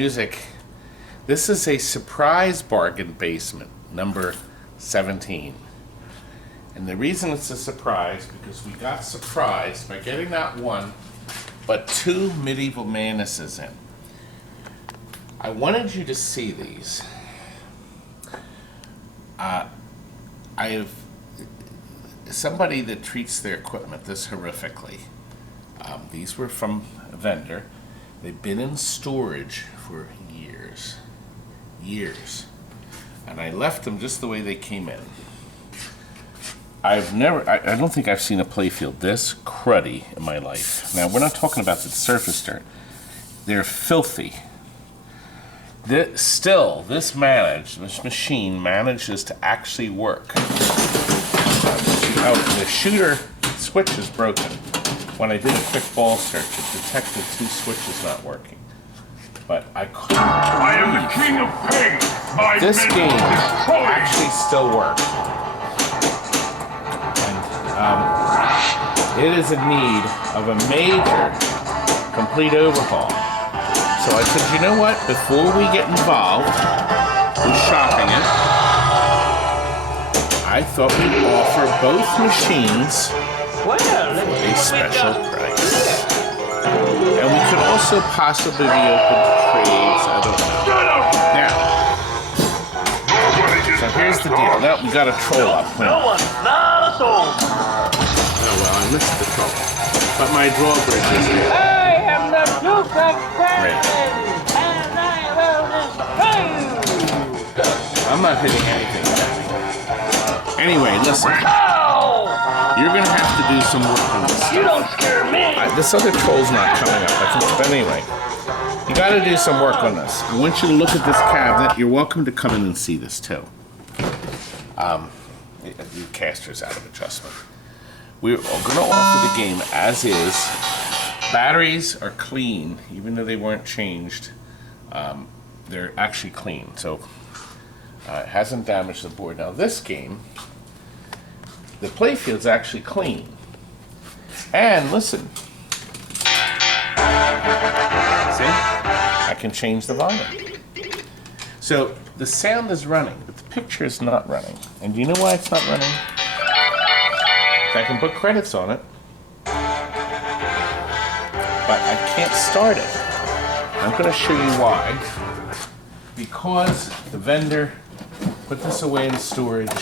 music. This is a surprise bargain basement, number 17. And the reason it's a surprise, because we got surprised by getting not one, but two Medieval Manuses in. I wanted you to see these. I have somebody that treats their equipment this horrifically. These were from a vendor. They've been in storage for years. And I left them just the way they came in. I don't think I've seen a playfield this cruddy in my life. Now, we're not talking about the surface dirt. They're filthy. This machine manages to actually work. The shooter switch is broken. When I did a quick ball search, it detected two switches not working. But I am the king of pigs. This game actually still works. It is in need of a major, complete overhaul. So I said, you know what? Before we get involved with shopping it, I thought we'd offer both machines a special price. And we could also possibly be open to trades. I don't know. Now, so here's the deal. Now we got a troll up. No one, not a soul. Oh, well, I missed the troll. But my drawbridge is here. I am the Duke of Great. Paris, and I will destroy you. I'm not hitting anything. Anyway, listen. You're going to have to do some work on this. You don't scare me. This other troll's not coming up, I think. But anyway, you got to do some work on this. I want you to look at this cabinet. You're welcome to come in and see this, too. The caster's out of adjustment. We're going to offer the game as is. Batteries are clean, even though they weren't changed. They're actually clean, so it hasn't damaged the board. Now this game, the playfield's actually clean. And listen. See? I can change the volume. So the sound is running, but the picture is not running. And do you know why it's not running? I can put credits on it, but I can't start it. I'm going to show you why. Because the vendor put this away in storage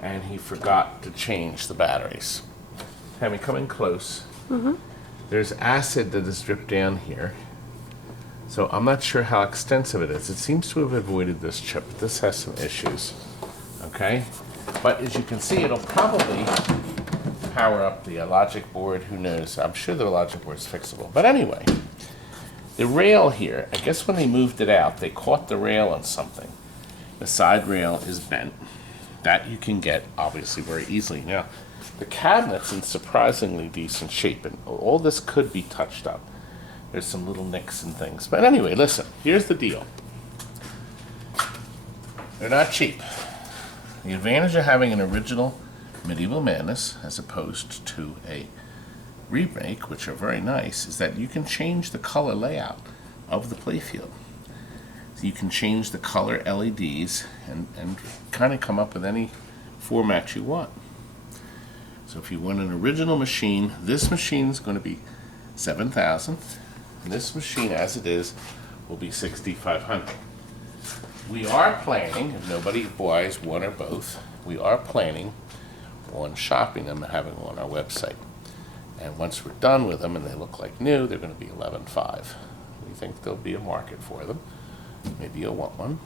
and he forgot to change the batteries. Have me come in close. There's acid that is dripped down here. So I'm not sure how extensive it is. It seems to have avoided this chip, but this has some issues. Okay? But as you can see, it'll probably power up the logic board. Who knows? I'm sure the logic board's fixable. But anyway, the rail here, I guess when they moved it out, they caught the rail on something. The side rail is bent. That you can get, obviously, very easily. Now, the cabinet's in surprisingly decent shape, and all this could be touched up. There's some little nicks and things. But anyway, listen, here's the deal. They're not cheap. The advantage of having an original Medieval Manus as opposed to a remake, which are very nice, is that you can change the color layout of the playfield. So you can change the color LEDs and kind of come up with any format you want. So if you want an original machine, this machine is going to be $7,000. And this machine, as it is, will be $6,500. We are planning, if nobody buys one or both, we are planning on shopping them and having them on our website. And once we're done with them and they look like new, they're going to be $11,500. We think there'll be a market for them. Maybe you'll want one.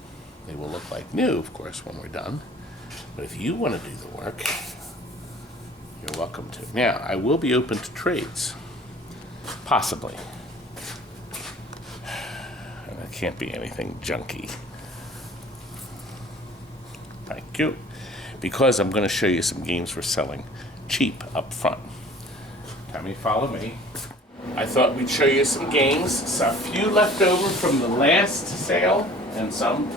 They will look like new, of course, when we're done. But if you want to do the work, you're welcome to. Now, I will be open to trades. Possibly. And it can't be anything junky. Thank you. Because I'm going to show you some games we're selling cheap up front. Tommy, follow me. I thought we'd show you some games. So a few left over from the last sale and some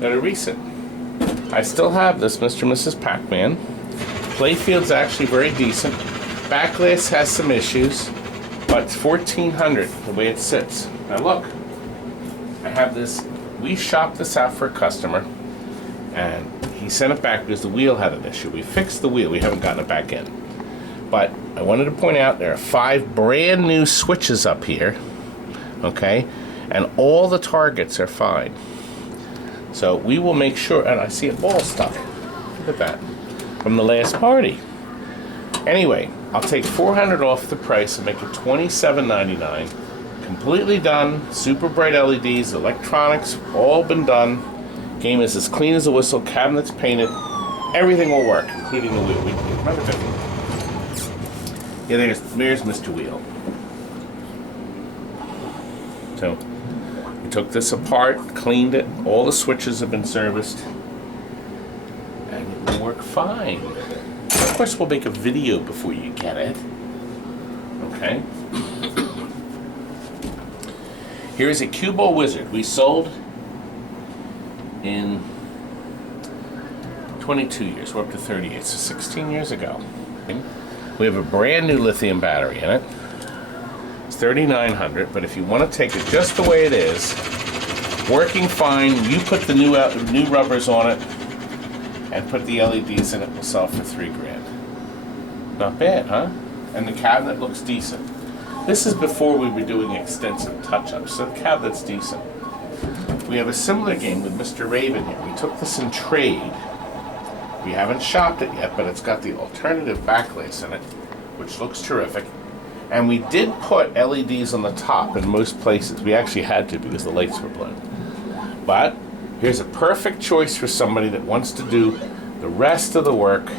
that are recent. I still have this Mr. and Mrs. PACMAN. Playfield's actually very decent. Backlash has some issues. But it's $1,400 the way it sits. Now look, I have this. We shopped this out for a customer, and he sent it back because the wheel had an issue. We fixed the wheel. We haven't gotten it back in. But I wanted to point out there are 5 brand new switches up here, okay? And all the targets are fine. So we will make sure, and I see a ball stuck. Look at that. From the last party. Anyway, I'll take $400 off the price and make it $27.99. Completely done. Super bright LEDs, electronics, all been done. Game is as clean as a whistle. Cabinets painted. Everything will work, including the wheel. Remember that. Yeah, there's Mr. Wheel. So we took this apart, cleaned it. All the switches have been serviced, and it will work fine. Of course, we'll make a video before you get it. Okay. Here is a cue ball wizard we sold in 22 years. We're up to 38, so 16 years ago. We have a brand new lithium battery in it. It's $3,900, but if you want to take it just the way it is, working fine, you put the new rubbers on it and put the LEDs in it, we'll sell for $3,000. Not bad, huh? And the cabinet looks decent. This is before we were doing extensive touch-ups, so the cabinet's decent. We have a similar game with Mr. Raven here. We took this in trade. We haven't shopped it yet, but it's got the alternative backlace in it, which looks terrific. And we did put LEDs on the top in most places. We actually had to because the lights were blown. But here's a perfect choice for somebody that wants to do the rest of the work.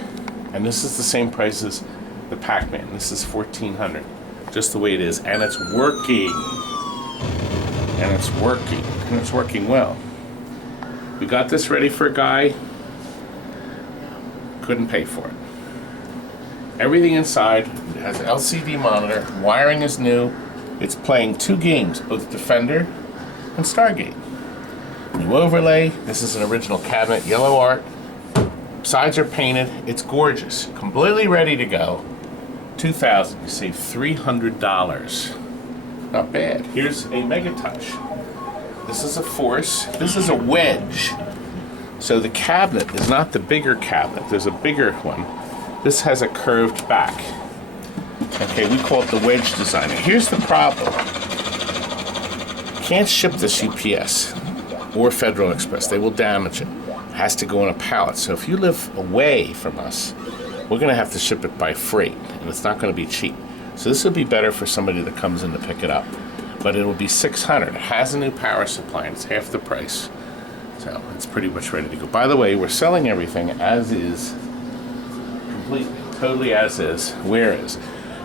And this is the same price as the PACMAN. This is $1,400, just the way it is. And it's working. And it's working. And it's working well. We got this ready for a guy. Couldn't pay for it. Everything inside has an LCD monitor. Wiring is new. It's playing 2 games, both Defender and Stargate. New overlay. This is an original cabinet, yellow art. Sides are painted. It's gorgeous. Completely ready to go. $2,000. You save $300. Not bad. Here's a MEGATOUCH. This is a force. This is a wedge. So the cabinet is not the bigger cabinet. There's a bigger one. This has a curved back. Okay, we call it the wedge designer. Here's the problem. Can't ship this UPS or Federal Express. They will damage it. It has to go on a pallet. So if you live away from us, we're going to have to ship it by freight, and it's not going to be cheap. So this would be better for somebody that comes in to pick it up. But it'll be $600. It has a new power supply, and it's half the price. So it's pretty much ready to go. By the way, we're selling everything as is, completely, totally as is, where is.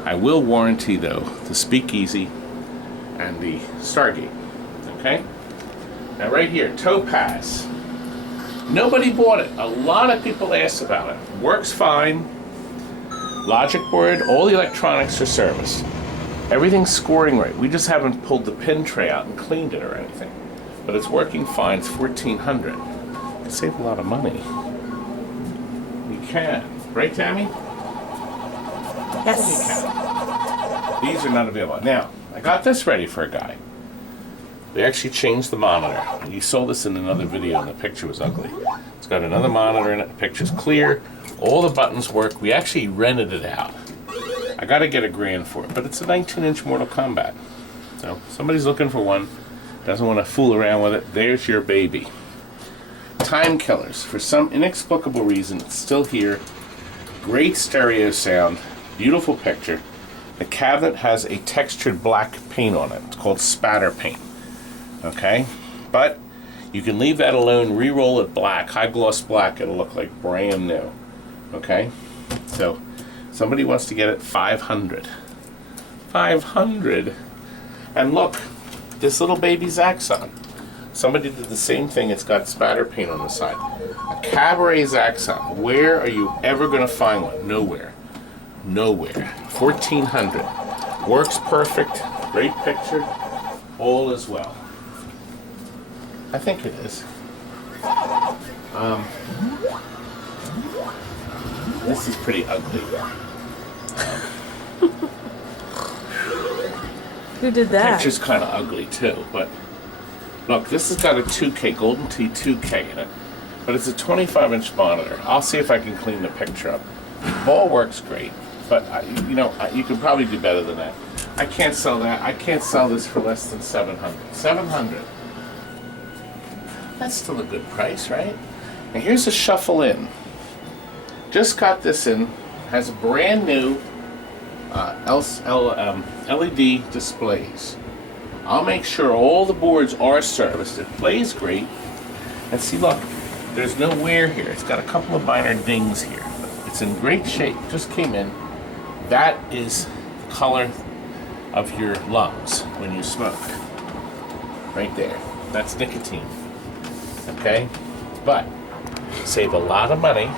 I will warranty, though, the Speakeasy and the Stargate. Okay? Now right here, TOPAZ. Nobody bought it. A lot of people asked about it. Works fine. Logic board, all the electronics are serviced. Everything's scoring right. We just haven't pulled the pin tray out and cleaned it or anything. But it's working fine. It's $1,400. You can save a lot of money. You can. Right, Tammy? Yes. You can. These are not available. Now, I got this ready for a guy. They actually changed the monitor. You saw this in another video and the picture was ugly. It's got another monitor in it. The picture's clear. All the buttons work. We actually rented it out. I got to get $1,000 for it, but it's a 19-inch Mortal Kombat. So somebody's looking for one. Doesn't want to fool around with it. There's your baby. Time killers. For some inexplicable reason, it's still here. Great stereo sound. Beautiful picture. The cabinet has a textured black paint on it. It's called spatter paint. Okay? But you can leave that alone, re-roll it black, high gloss black, it'll look like brand new. Okay? So, somebody wants to get it $500. $500. And look, this little baby Zaxxon. Somebody did the same thing. It's got spatter paint on the side. A Cabaret Zaxxon. Where are you ever going to find one? Nowhere. Nowhere. $1,400. Works perfect. Great picture. All is well. I think it is. This is pretty ugly. Who did that? Picture's kind of ugly too, but look, this has got a 2K, Golden Tee 2K in it, but it's a 25-inch monitor. I'll see if I can clean the picture up. Ball works great, but you could probably do better than that. I can't sell that. I can't sell this for less than $700. $700. That's still a good price, right? And here's a shuffle in. Just got this in. Has brand new LED displays. I'll make sure all the boards are serviced. It plays great. And see, look, there's no wear here. It's got a couple of minor dings here. It's in great shape. Just came in. That is the color of your lungs when you smoke. Right there. That's nicotine. Okay? But save a lot of money.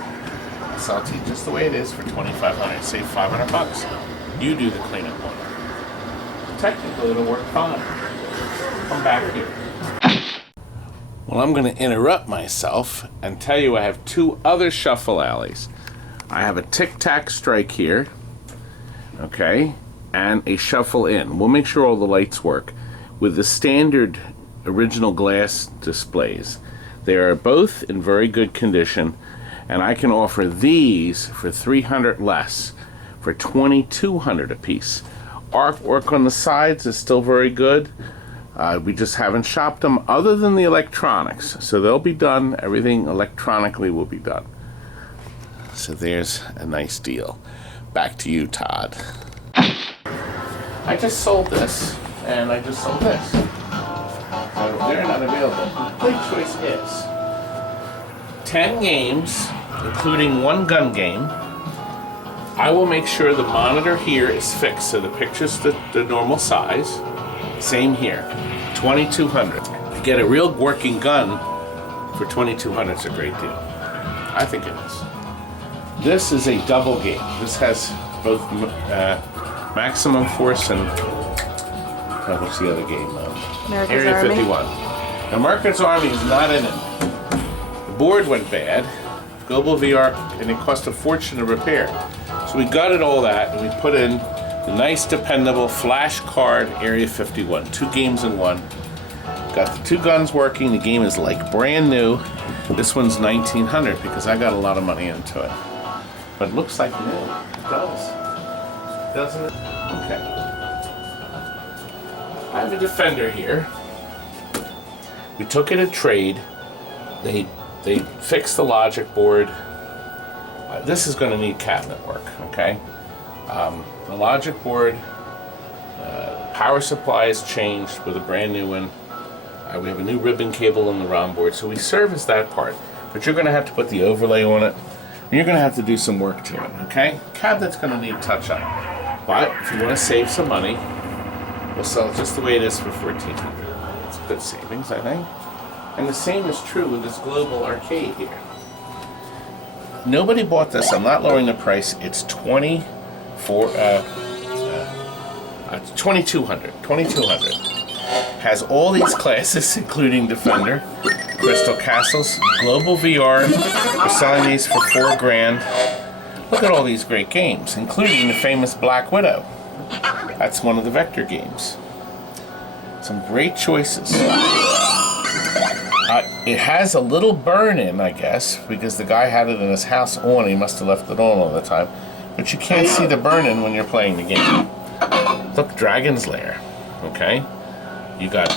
So I'll tell you just the way it is for $2,500. Save $500. You do the cleanup on it. Technically, it'll work fine. Come back here. Well, I'm going to interrupt myself and tell you I have two other shuffle alleys. I have a tic-tac strike here, okay, and a shuffle in. We'll make sure all the lights work with the standard original glass displays. They are both in very good condition, and I can offer these for $300 less, for $2,200 a piece. Artwork on the sides is still very good. We just haven't shopped them other than the electronics. So they'll be done. Everything electronically will be done. So there's a nice deal. Back to you, Todd. I just sold this, and I just sold this. So they're not available. PLAYCHOICE is 10 games, including one gun game. I will make sure the monitor here is fixed so the picture's the normal size. Same here, $2,200. To get a real working gun for $2,200 is a great deal. I think it is. This is a double game. This has both maximum force and what's the other game? America's Area Army. 51. America's Army is not in it. The board went bad. Global VR, and it cost a fortune to repair. So we gutted all that and we put in the nice, dependable flash card Area 51. 2 games in one. Got the 2 guns working. The game is like brand new. This one's $1,900 because I got a lot of money into it. But it looks like new. It does. Doesn't it? Okay. I have a Defender here. We took it a trade. They fixed the logic board. This is going to need cabinet work, okay? The logic board, power supply is changed with a brand new one. We have a new ribbon cable in the ROM board, so we service that part. But you're going to have to put the overlay on it, and you're going to have to do some work to it, okay? Cabinet's going to need touch-up. But if you want to save some money, we'll sell it just the way it is for $1,400. It's good savings, I think. And the same is true with this global arcade here. Nobody bought this. I'm not lowering the price. It's $2,200. $2,200. Has all these classes, including Defender, Crystal Castles, Global VR. We're selling these for $4,000. Look at all these great games, including the famous Black Widow. That's one of the Vector games. Some great choices. It has a little burn in, I guess, because the guy had it in his house on. He must have left it on all the time. But you can't see the burn in when you're playing the game. Look, Dragon's Lair. Okay? You got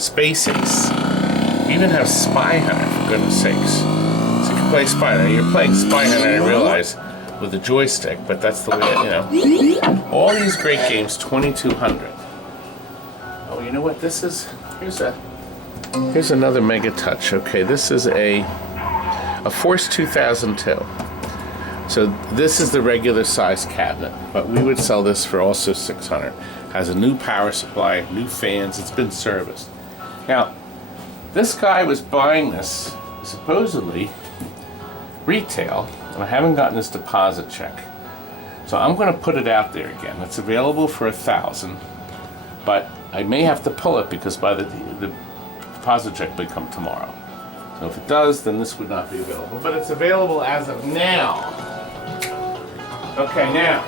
Space Ace. You even have Spy Hunter, for goodness sakes. So you can play Spy Hunter. You're playing Spy Hunter, I realize, with a joystick, but that's the way, All these great games, $2,200. Oh, you know what this is? Here's another MEGATOUCH. Okay, this is a Force 2002. So this is the regular size cabinet, but we would sell this for also $600. Has a new power supply, new fans. It's been serviced. Now, this guy was buying this supposedly retail, and I haven't gotten his deposit check. So I'm going to put it out there again. It's available for $1,000, but I may have to pull it because by the deposit check may come tomorrow. So if it does, then this would not be available. But it's available as of now. Okay, now.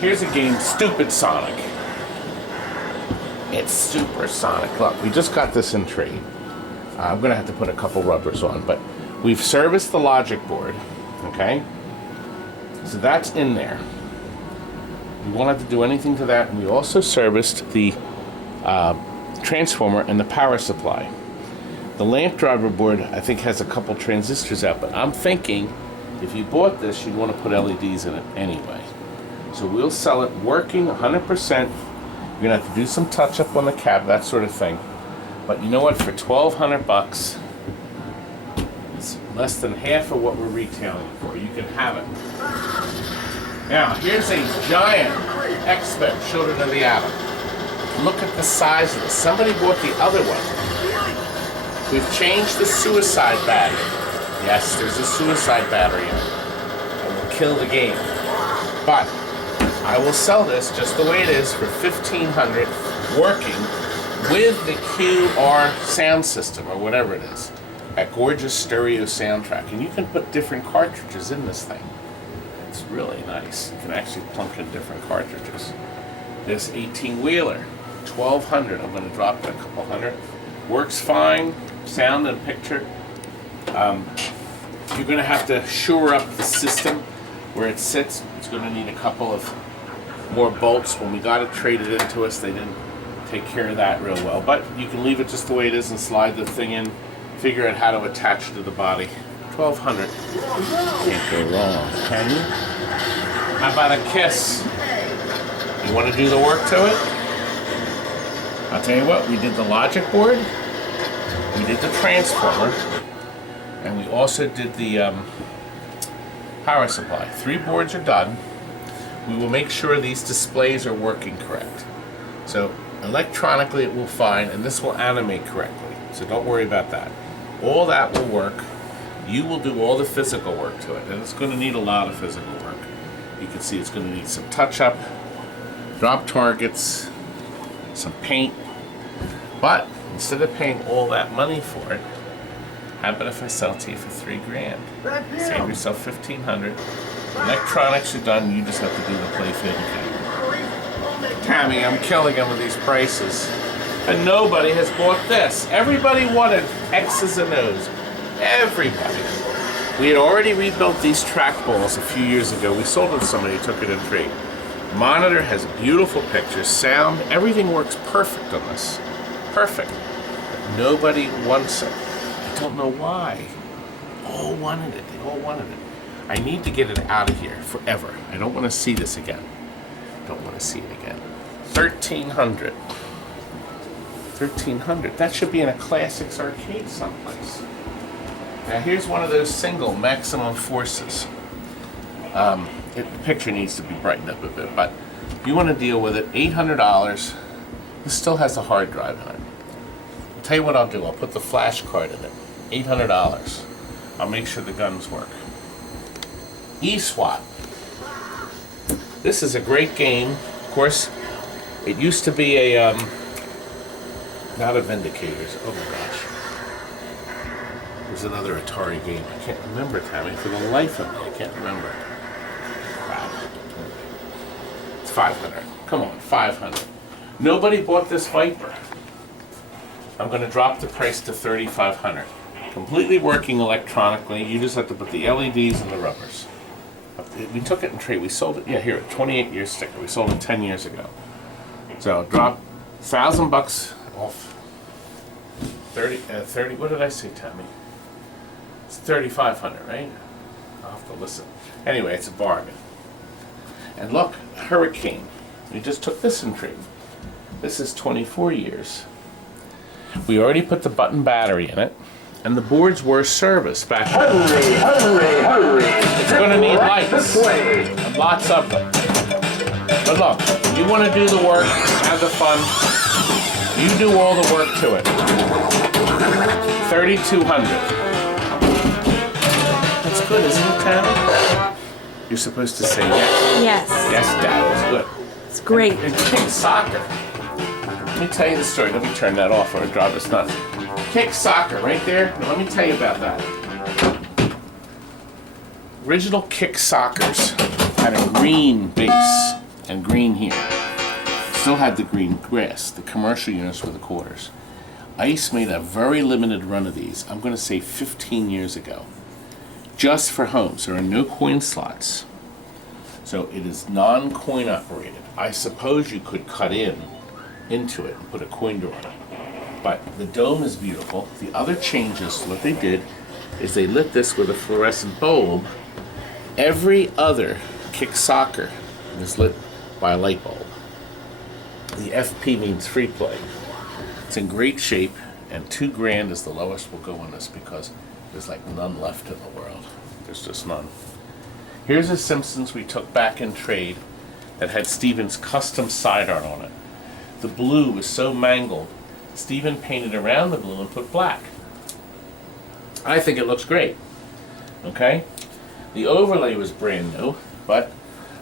Here's a game, Stupid Sonic. It's Supersonic. Look, we just got this in trade. I'm gonna have to put a couple rubbers on, but we've serviced the logic board, okay? So that's in there. We won't have to do anything to that, and we also serviced the transformer and the power supply. The lamp driver board, I think, has a couple transistors out, but I'm thinking if you bought this, you'd want to put LEDs in it anyway. So we'll sell it working 100%. You're gonna have to do some touch up on the cab, that sort of thing. But you know what? For $1,200, it's less than half of what we're retailing it for. You can have it. Now, here's a giant X-Men Children of the Atom. Look at the size of this. Somebody bought the other one. We've changed the suicide battery. Yes, there's a suicide battery in it. It will kill the game. But I will sell this just the way it is for $1,500, working with the QR sound system or whatever it is. That gorgeous stereo soundtrack. And you can put different cartridges in this thing. It's really nice. You can actually plunk in different cartridges. This 18-wheeler, $1,200. I'm going to drop it a couple hundred. Works fine. Sound and picture. You're going to have to shore up the system where it sits. It's going to need a couple of more bolts. When we got it traded into us, they didn't take care of that real well. But you can leave it just the way it is and slide the thing in. Figure out how to attach it to the body. $1,200. Can't go wrong, can you? How about a kiss? You want to do the work to it? I'll tell you what, we did the logic board, we did the transformer, and we also did the power supply. 3 boards are done. We will make sure these displays are working correct. So electronically it will fine, and this will animate correctly. So don't worry about that. All that will work. You will do all the physical work to it, and it's going to need a lot of physical work. You can see it's going to need some touch-up, drop targets, some paint. But instead of paying all that money for it, how about if I sell it to you for $3,000? Save yourself $1,500. Electronics are done. You just have to do the playfield and Tammy, I'm killing him with these prices. And nobody has bought this. Everybody wanted X's and O's. Everybody. We had already rebuilt these trackballs a few years ago. We sold it to somebody who took it in trade. Monitor has beautiful pictures, sound, everything works perfect on this. Perfect. But nobody wants it. I don't know why. All wanted it. They all wanted it. I need to get it out of here forever. I don't want to see this again. Don't want to see it again. $1,300. $1,300. That should be in a Classics arcade someplace. Now here's one of those single maximum forces. The picture needs to be brightened up a bit, but if you want to deal with it, $800. This still has a hard drive in it. I'll tell you what I'll do. I'll put the flash card in it. $800. I'll make sure the guns work. eSWAT. This is a great game. Of course, it used to be a, not a Vindicators. Oh my gosh. There's another Atari game. I can't remember, Tammy. For the life of me, I can't remember. Wow. It's $500. Come on, $500. Nobody bought this Viper. I'm going to drop the price to $3,500. Completely working electronically. You just have to put the LEDs and the rubbers. We took it in trade. We sold it. Yeah, here, a 28-year sticker. We sold it 10 years ago. So drop $1,000 off. 30. What did I say, Tammy? It's $3,500, right? I'll have to listen. Anyway, it's a bargain. And look, Hurricane. We just took this in trade. This is 24 years. We already put the button battery in it, and the boards were serviced back then. Hurry! It's going to need lights, and lots of them. But look, you want to do the work, have the fun, you do all the work to it. $3,200. That's good, isn't it, Tammy? You're supposed to say yes. Yes. Yes, Dad, it's good. It's great. And kick soccer. Let me tell you the story. Let me turn that off or drive us nuts. Kick soccer, right there. Now, let me tell you about that. Original Kick Soccers had a green base and green here. Still had the green grass. The commercial units were the quarters. ICE made a very limited run of these, I'm going to say 15 years ago, just for homes. There are no coin slots. So it is non-coin operated. I suppose you could cut into it and put a coin door on it. But the dome is beautiful. The other changes, what they did is they lit this with a fluorescent bulb. Every other kick soccer is lit by a light bulb. The FP means free play. It's in great shape, and $2,000 is the lowest we'll go on this because there's like none left in the world. There's just none. Here's a Simpsons we took back in trade that had Steven's custom sidearm on it. The blue was so mangled, Steven painted around the blue and put black. I think it looks great. Okay? The overlay was brand new, but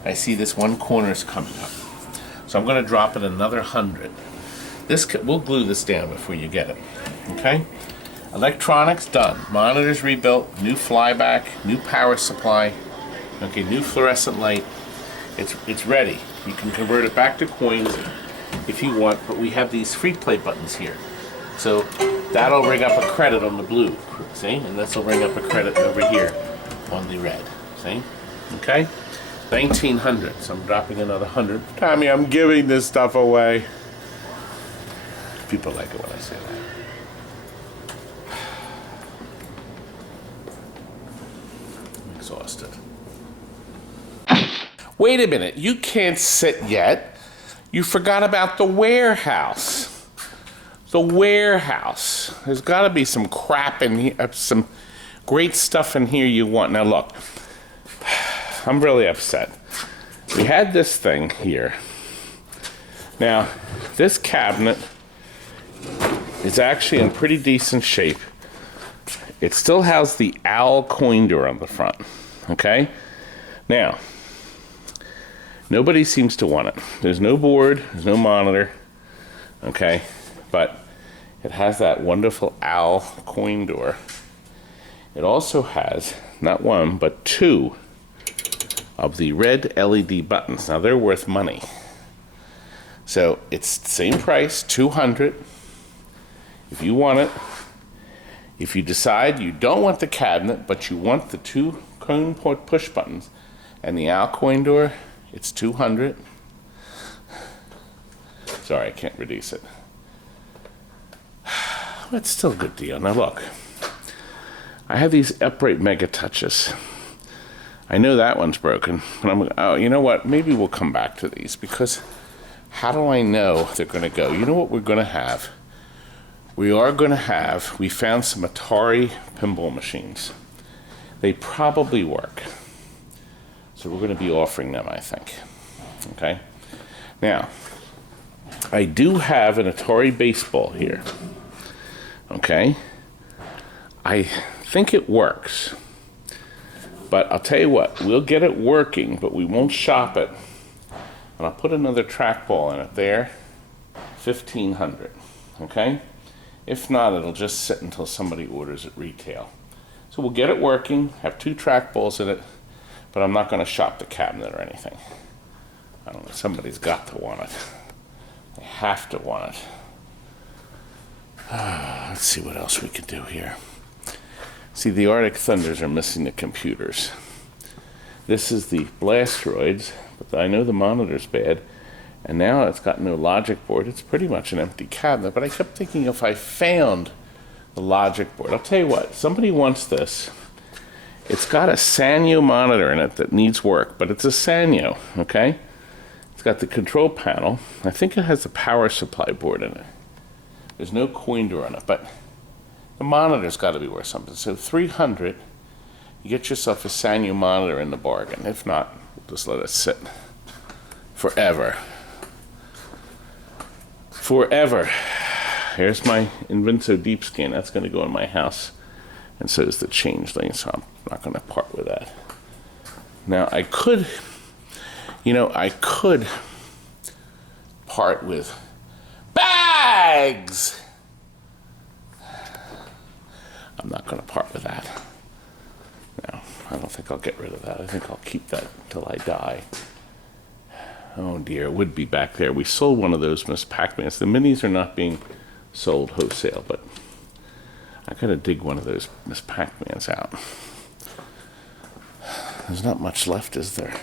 I see this one corner is coming up. So I'm going to drop it another 100. We'll glue this down before you get it. Okay? Electronics done. Monitors rebuilt. New flyback. New power supply. Okay, new fluorescent light. It's ready. You can convert it back to coins if you want, but we have these free play buttons here. So that'll bring up a credit on the blue. See? And this will bring up a credit over here on the red. See? Okay? 1900. So I'm dropping another 100. Tommy, I'm giving this stuff away. People like it when I say that. I'm exhausted. Wait a minute. You can't sit yet. You forgot about the warehouse. The warehouse. There's got to be some crap in here, some great stuff in here you want. Now look, I'm really upset. We had this thing here. Now, this cabinet is actually in pretty decent shape. It still has the owl coin door on the front, okay? Now, nobody seems to want it. There's no board, there's no monitor, okay? But it has that wonderful owl coin door. It also has not one, but two of the red LED buttons. Now, they're worth money. So it's the same price, $200. If you want it, if you decide you don't want the cabinet, but you want the two coin push buttons and the owl coin door, it's $200. Sorry, I can't reduce it. That's still a good deal. Now look, I have these upright MEGATOUCHes. I know that one's broken, but oh, you know what? Maybe we'll come back to these because how do I know they're going to go? You know what we're going to have? We found some Atari pinball machines. They probably work. So we're going to be offering them, I think. Okay? Now, I do have an Atari baseball here. Okay? I think it works. But I'll tell you what, we'll get it working, but we won't shop it. And I'll put another trackball in it there, $1,500, okay? If not, it'll just sit until somebody orders it retail. So we'll get it working, have two trackballs in it, but I'm not gonna shop the cabinet or anything. I don't know, somebody's got to want it. They have to want it. Let's see what else we could do here. See, the Arctic Thunders are missing the computers. This is the Blasteroids, but I know the monitor's bad. And now it's got no logic board. It's pretty much an empty cabinet, but I kept thinking if I found the logic board. I'll tell you what, somebody wants this. It's got a Sanyo monitor in it that needs work, but it's a Sanyo, okay? It's got the control panel. I think it has a power supply board in it. There's no coin door on it, but the monitor's got to be worth something. So $300, you get yourself a Sanyo monitor in the bargain. If not, just let it sit forever. Forever. Here's my Invinso Deep Scan. That's going to go in my house. And so is the changeling, so I'm not going to part with that. Now, I could part with bags. I'm not going to part with that. No, I don't think I'll get rid of that. I think I'll keep that until I die. Oh dear, it would be back there. We sold one of those Miss Pac-Mans. The minis are not being sold wholesale, but I gotta dig one of those Miss Pac-Mans out. There's not much left, is there?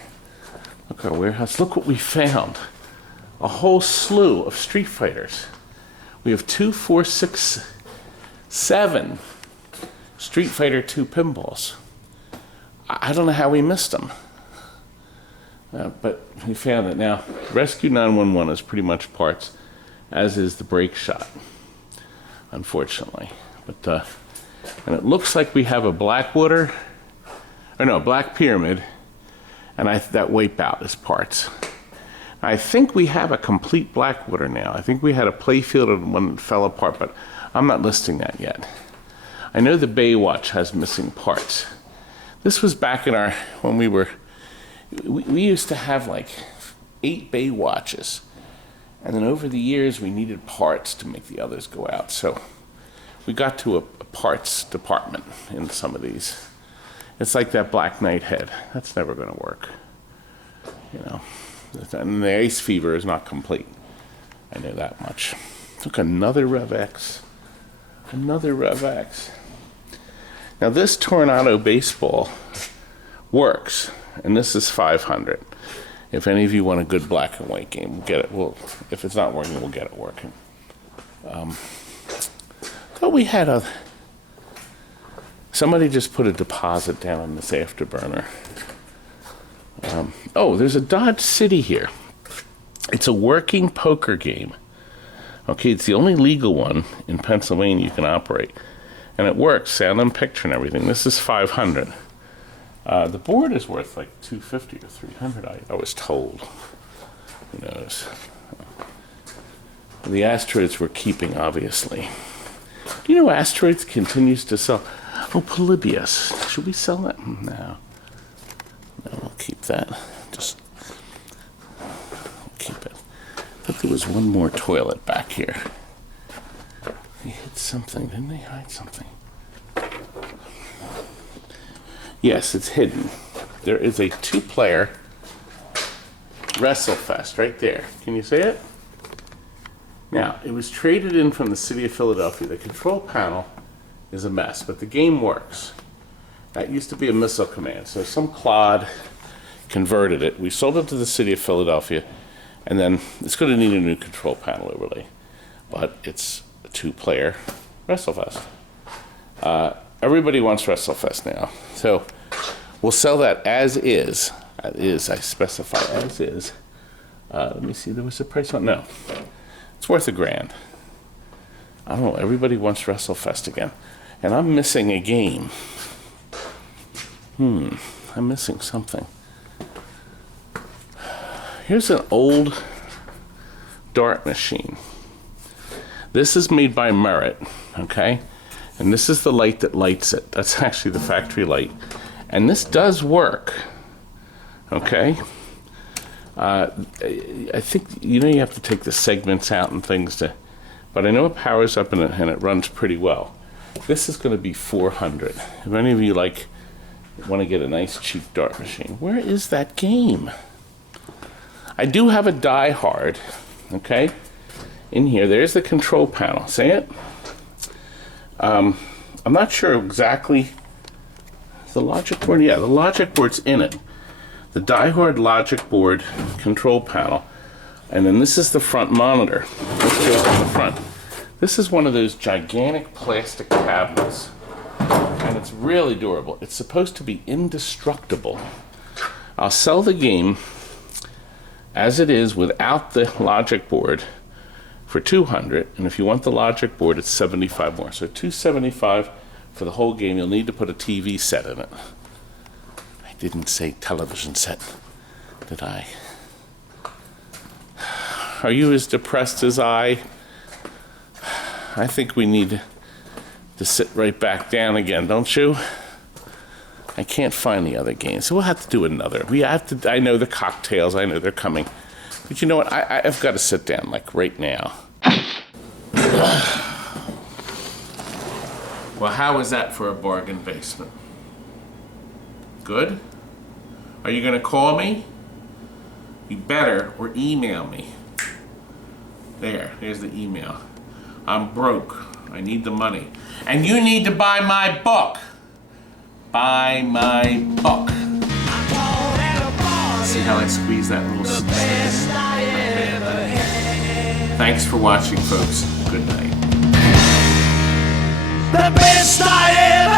Look at our warehouse. Look what we found. A whole slew of Street Fighters. We have 2, 4, 6, 7 Street Fighter 2 pinballs. I don't know how we missed them. But we found it. Now, Rescue 911 is pretty much parts, as is the brake shot, unfortunately. But and it looks like we have a Blackwater, or no, Black Pyramid, and that Wipeout is parts. I think we have a complete Blackwater now. I think we had a playfield and one that fell apart, but I'm not listing that yet. I know the Baywatch has missing parts. This was back in when we were, we used to have like 8 Baywatches. And then over the years, we needed parts to make the others go out. So we got to a parts department in some of these. It's like that Black Knight head. That's never going to work. You know, and the Ace Fever is not complete. I know that much. Look, another Rev X. Another Rev X. Now this Tornado baseball works, and this is 500. If any of you want a good black and white game, we'll get it. If it's not working, we'll get it working. Thought we had somebody just put a deposit down on this afterburner. Oh, there's a Dodge City here. It's a working poker game. Okay, it's the only legal one in Pennsylvania you can operate. And it works, sound and picture and everything. This is 500. The board is worth like 250 or 300, I was told. Who knows? The Asteroids we're keeping, obviously. Do you know Asteroids continues to sell? Oh, Polybius. Should we sell that? No. No, we'll keep that. Just keep it. I thought there was one more toilet back here. They hid something. Didn't they hide something? Yes, it's hidden. There is a 2-player WrestleFest right there. Can you see it? Now, it was traded in from the city of Philadelphia. The control panel is a mess, but the game works. That used to be a missile command, so some clod converted it. We sold it to the city of Philadelphia, and then it's going to need a new control panel overlay. But it's a 2-player WrestleFest. Everybody wants WrestleFest now, so we'll sell that as is. I specify as is. Let me see, there was a price on, no. It's worth $1,000. I don't know, everybody wants WrestleFest again. And I'm missing a game. I'm missing something. Here's an old dart machine. This is made by Merit, okay? And this is the light that lights it. That's actually the factory light. And this does work, okay? I think, you know, you have to take the segments out and things to, but I know it powers up and it runs pretty well. This is going to be 400. If any of you want to get a nice cheap dart machine, where is that game? I do have a Die Hard, okay? In here, there's the control panel. See it? I'm not sure exactly. The logic board, yeah, the logic board's in it. The Die Hard logic board control panel, and then this is the front monitor. This goes on the front. This is one of those gigantic plastic cabinets, and it's really durable. It's supposed to be indestructible. I'll sell the game as it is without the logic board for $200, and if you want the logic board, it's $75 more. So $275 for the whole game. You'll need to put a TV set in it. I didn't say television set, did I? Are you as depressed as I? I think we need to sit right back down again, don't you? I can't find the other games, so we'll have to do another. We have to. I know the cocktails. I know they're coming, but you know what? I've got to sit down like right now. Well, how was that for a bargain basement? Good? Are you going to call me? you better, or email me. There's the email. I'm broke. I need the money. And you need to buy my book. Buy my book. See how I squeeze that little snake? Thanks for watching, folks. Good night. The best I ever